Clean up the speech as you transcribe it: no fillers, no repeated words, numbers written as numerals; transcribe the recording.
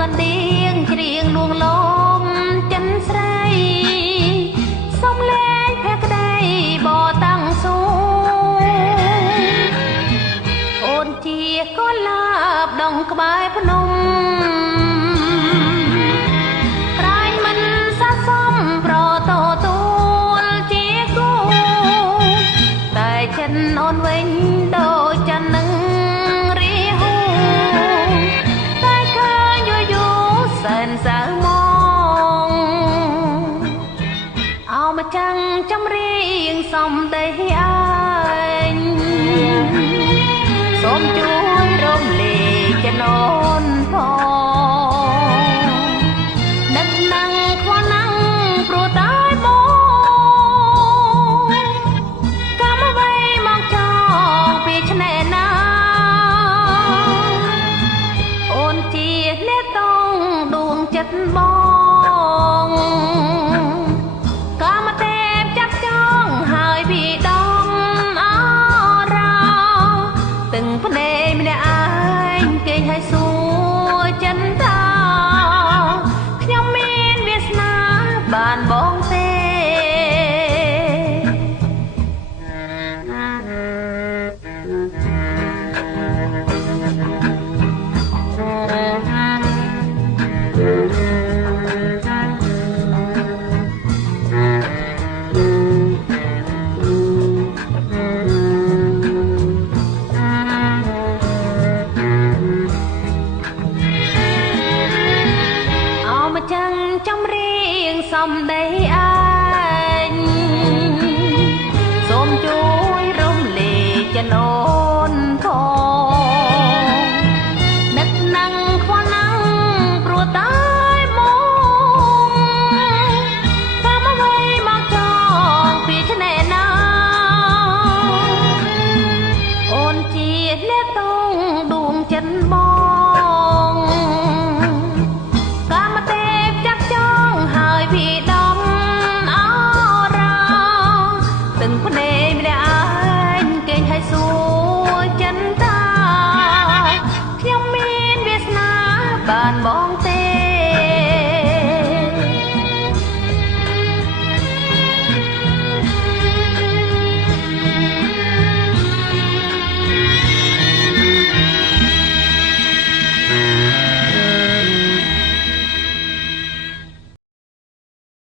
កណ្ដៀងច្រៀងលួងលំចិនស្រីសំលេងភក្តីបតាំងសួរអូនជាកូនឡាបដងក្បែរភ្នំក្រែងមិនស័ក្តិសមប្រតទួលជាគូតែចិនអូនវិញដូចចិននឹងសៅមកអោមកចាំងចំរៀងសំដីអើញសូមជួយរំលែកចំណូនផងនឹកណាំងខ្វល់ណាំងព្រោះតែបងកាមអ្វីមកចងពីឆ្នេរណាអូនជាអ្នកតងដួងចិត្តបងក៏មកទេពចាប់ចងហើយពីដំអរោទាំងភ្នែកម្នាក់ឯងគេឲ្យសួរចិនតាខ្ញុំមានវាសនាបានបងទេចាំងចំរៀងសំដីអើញសូមជួយរំលែកចំណូ